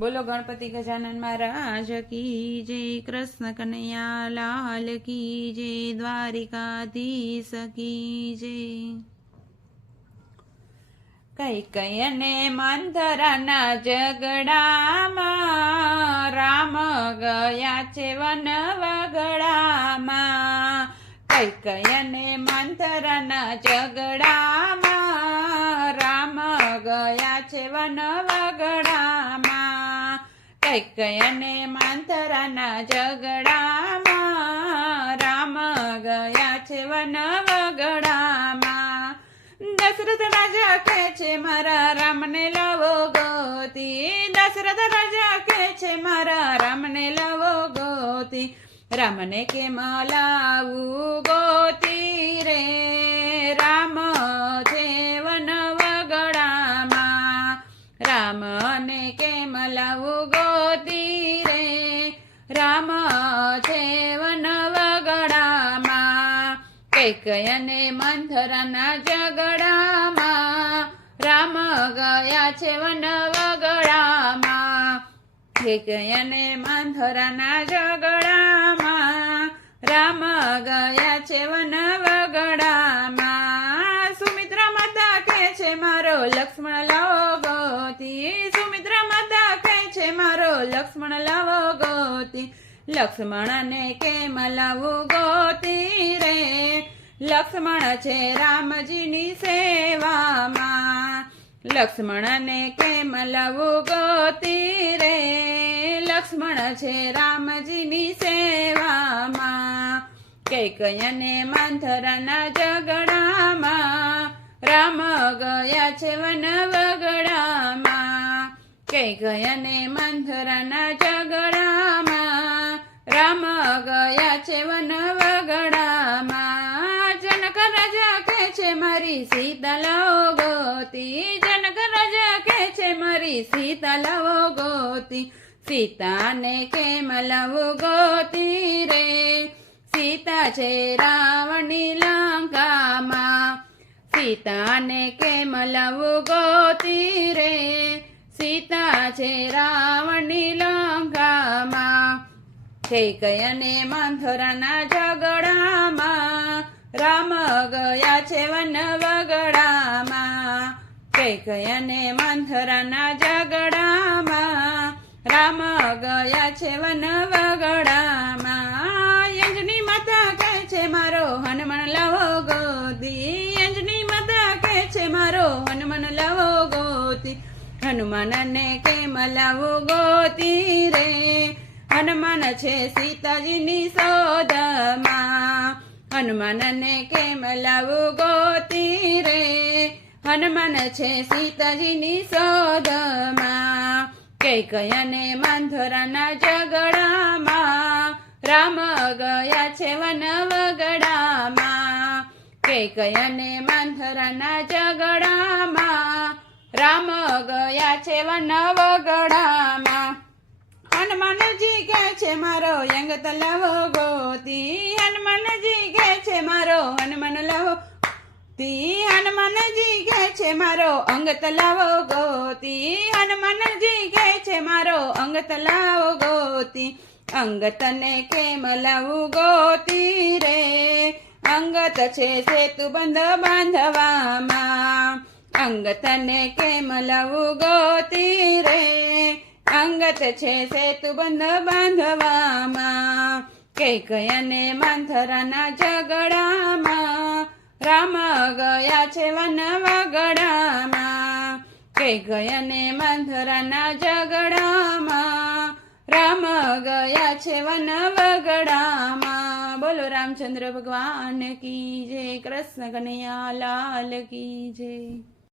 બોલો ગણપતિ ગજાનન મહારાજ, કી જય કૃષ્ણ કનૈયા લાલ, કી જય દ્વારિકાધીશ, કી જય. કઈ અને મંથરાના ઝગડામાં રામ ગયા છે વન વગડામાં. કઈ અને મંથરાના ઝઘડામાં રામ ગયા છે વન વગડામાં કઈ અને મંથરાના ઝઘડામાં રામ ગયા છે વન વગડામાં. દશરથ રાજા કે છે મારા રામને લાવો ગોતી. દશરથ રાજા કે છે મારા રામને લાવો ગોતી. રામને કે લાવું ગોતી રે? રામ છે વન વગડામાં. રામને કે લાવું કૈકયને મંથરાના ઝઘડામાં રામ ગયા છે વનવગડામાં કૈકયને મંથરાના ઝઘડામાં રામ ગયા છે વનવગડામાં સુમિત્રા માતા કે છે, મારો લક્ષ્મણ લાવો ગોતી સુમિત્રા માતા કે છે, મારો લક્ષ્મણ લાવો ગોતી લક્ષ્મણને કેમ લાવું ગોતી રે? લક્ષ્મણ છે રામજીની સેવામાં. લક્ષ્મણને કેમ લાવું ગોતી રે? લક્ષ્મણ છે રામજીની સેવામાં. કૈકયને મંથરાના ઝઘડામાં. રામ ગયા છે વન વગડામાં. કૈકયને મંથરાના ઝઘડામાં. રામ ગયા છે વન વગડામાં જનક રાજા કે છે મારી સીતા લાવો ગોતી. જનક રાજા કે છે મારી સીતા લાવો ગોતી. સીતાને કેમ લાવો ગોતી રે? સીતા છે રાવણી લંકામાં. સીતાને કેમ લાવું ગોતી રે? સીતા છે રાવણી લંકામાં કૈકયને મંથરાના ઝઘડામાં? રામ ગયા છે વન વગડામાં. કૈકયને મંથરાના ઝઘડામાં? રામ ગયા છે વન વગડામાં. અંજની માતા કહે છે, મારો હનુમાન લાવો ગોદી અંજની માતા કહે છે, મારો હનુમાન લાવો ગોતી. હનુમાનને કેમ લાવો ગોતી રે? હનુમાન છે સીતાજીની શોધમાં હનુમાનને કેમ લાવું ગોતી રે? હનુમાન છે સીતાજીની શોધમાં કે કયાને મંથરાના ઝઘડામાં. રામ ગયા છે વન વગડામાં કયાને માંધરાના ઝઘડામાં. રામ ગયા છે વન વગડામાં હનુમાનજી કે છે મારો યંગ તલાવો ગોતી. હનુમાનજી કે છે મારો હનુમાન લાવો તી હનુમાનજી કે છે મારો અંગ તલાવો ગોતી. હનુમાનજી કે છે મારો અંગ તલાવો ગોતી. અંગતને કેમ લાવું ગોતી રે? અંગત છે સેતુ બંધ બાંધવામાં. અંગતને કેમ લાવું ગોતી રે? અંગત છે સેતુ બંધ બાંધવામાં. કૈકયને માંથરાના ઝઘડામાં. રામ ગયા છે વન કઈ ગયાને માંથરાના ઝઘડામાં. રામ ગયા છે વન વગડામાં બોલો રામચંદ્ર ભગવાન કી જય, કૃષ્ણ કનૈયા લાલ કી જય.